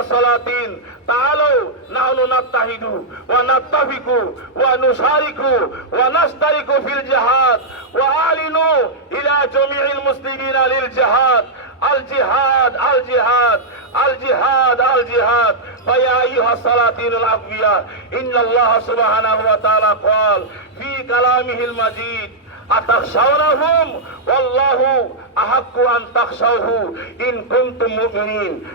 السلاطين تعالوا نحن نتحد ونتفق ونشارك ونشترك في الجهاد وأعلنوا إلى جميع المسلمين للجهاد. الجهاد الجهاد الجهاد الجهاد. فيا أيها السلاطين الأقوياء إن الله سبحانه وتعالى قال في كلامه المجيد أتخشونهم والله أحق أن تخشوه إن كنتم مؤمنين.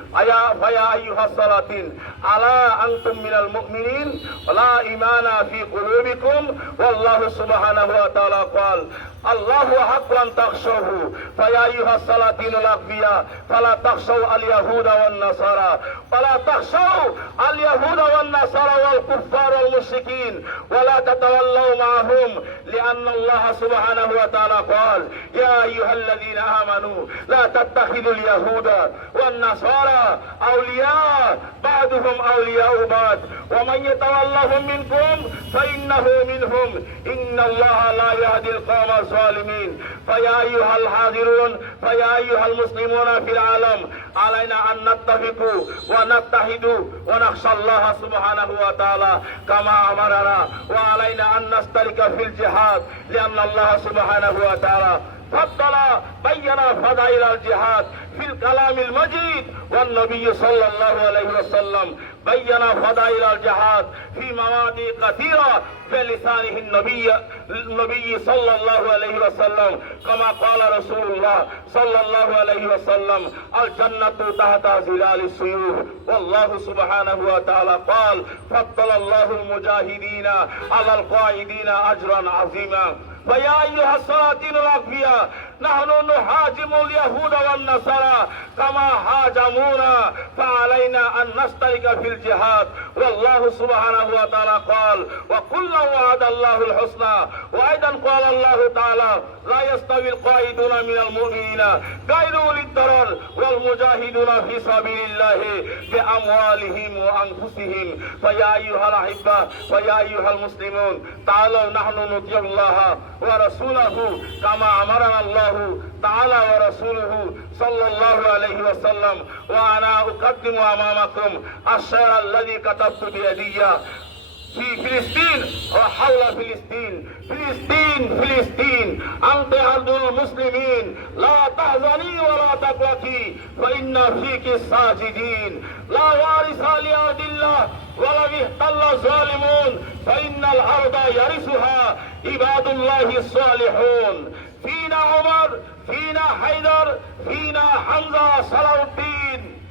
فيا أيها السلاطين ألا أنتم من المؤمنين ولا إيمان في قلوبكم والله سبحانه وتعالى قال الله أحق أن تخشوه. فيا أيها السلاطين الأقوياء فلا تخشوا اليهود والنصارى ولا تخشوا اليهود والنصارى والكفار والمشركين ولا تتولوا معهم لأن الله سبحانه وتعالى قال يا أيها الذين آمنوا لا تتخذوا اليهود والنصارى أولياء بعضهم أولياء بعض ومن يتولهم منكم فإنه منهم إن الله لا يهدي القوم الظالمين. فيا أيها الحاضرون فيا أيها المسلمون في العالم علينا أن نتفق ونتحد ونخشى الله سبحانه وتعالى كما أمرنا وعلينا أن نشترك في الجهاد لأن الله سبحانه وتعالى فضل بين فضائل الجهاد في الكلام المجيد والنبي صلى الله عليه وسلم بين فضائل الجهاد في مواضع كثيرة بلسانه النبي صلى الله عليه وسلم كما قال رسول الله صلى الله عليه وسلم الجنة تحت ظلال السيوف والله سبحانه وتعالى قال فضل الله المجاهدين على القاعدين أجرا عظيما. فيا أيها السلاطين الأقوياء نحن نهاجم اليهود والنصارى كما هاجمونا فعلينا أن نشترك في الجهاد والله سبحانه وتعالى قال وكلا وعد الله الحسنى. وأيضا قال الله تعالى لا يستوي القائدون من المؤمنين غير أولي الضرر والمجاهدون في سبيل الله بأموالهم وأنفسهم. فيا أيها الأحبة فيا أيها المسلمون تعالوا نحن نطيع الله ورسوله كما أمرنا الله تعالى ورسوله صلى الله عليه وسلم. وأنا أقدم أمامكم الشعر الذي كتبت بيدي في فلسطين وحول فلسطين. فلسطين فلسطين أنت أرض المسلمين لا تحزني ولا تقلقي فإن فيك الساجدين لا وارث لأرض الله ولو احتل الظالمون فإن الأرض يرثها عباد الله الصالحون. فينا عمر فينا حيدر فينا حمزة صلاح الدين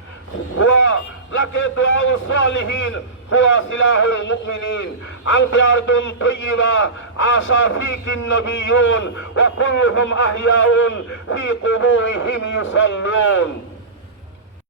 ولك دعاء الصالحين هو سلاح المؤمنين. أنت أرض طيبة عاش فيك النبيون وكلهم أحياء في قبورهم يصلون.